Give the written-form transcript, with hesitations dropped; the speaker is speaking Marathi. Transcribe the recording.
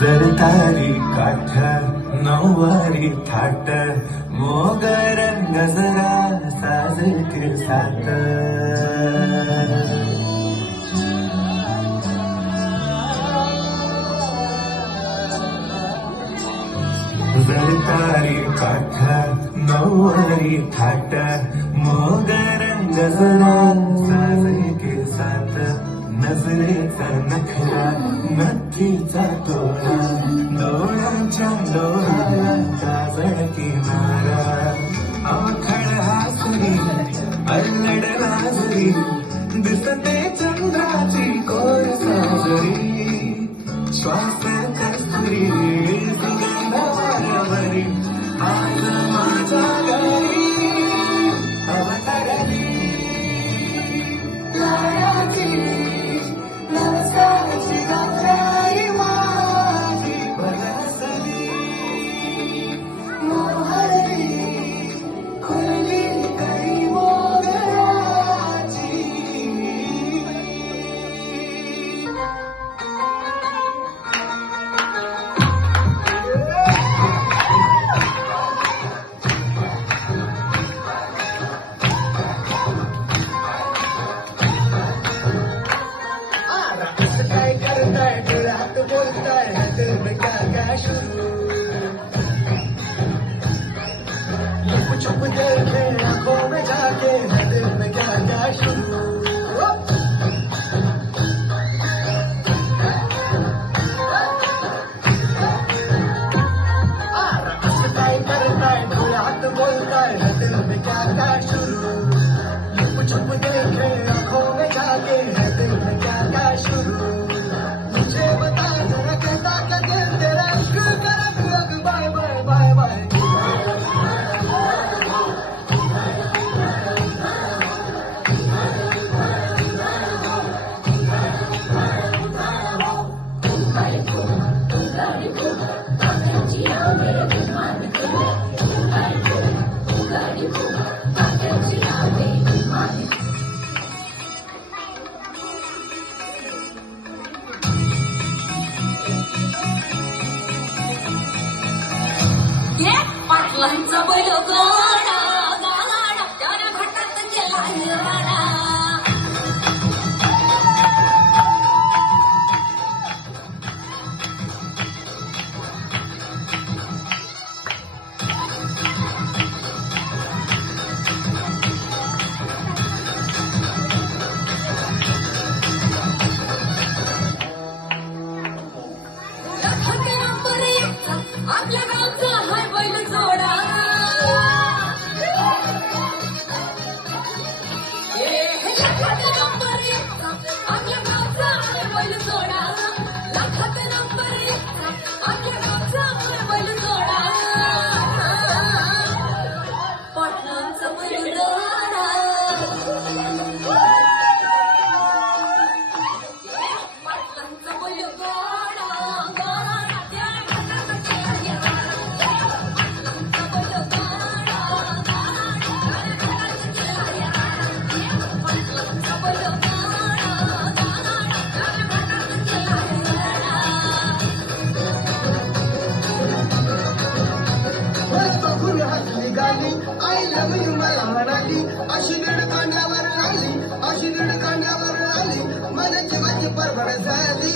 जरतारी काठ नऊवारी थाट मोगर गजरा साजते साथ जरतारी काठ नऊवारी थाट मोगर गजरा साजते साथ नजरेचा नखरा नक्कीचा तोडा डोळ्यांच्या डोळ्याला काजळ किनारा अवखळ हासरी अल्लड लाजरी दिसते चंद्राची कोर साजरी श्वास कस्तुरी सुगंधावरी आज माझ्या घरी अवतरली छुप देखे आंखों में जाके दिल में क्या क्या शुरू करता है हाथ बोलता है दिल में क्या क्या शुरू छुप देखे आंखों में जाके दिल में क्या क्या शुरू मुझे बता जरा कहता क्या दिल तेरा इश्क कर बाय बाय बाय बाय पाटलांचा बैल गाडा गाडा त्या घाटात गेला राडा आपल्या गावचा हाय बैल जोडा आपल्या गावचा हाय बैल जोडा लाखात नंबर आपल्या गावचा हाय बैल जोडा पाटलांचा बैल जोडा पाटलांचा बैल जोडा I love you मला म्हणाली अशी दीड कांड्यावर आली अशी दीड कांड्यावर आली मला जीवाची परभर झाली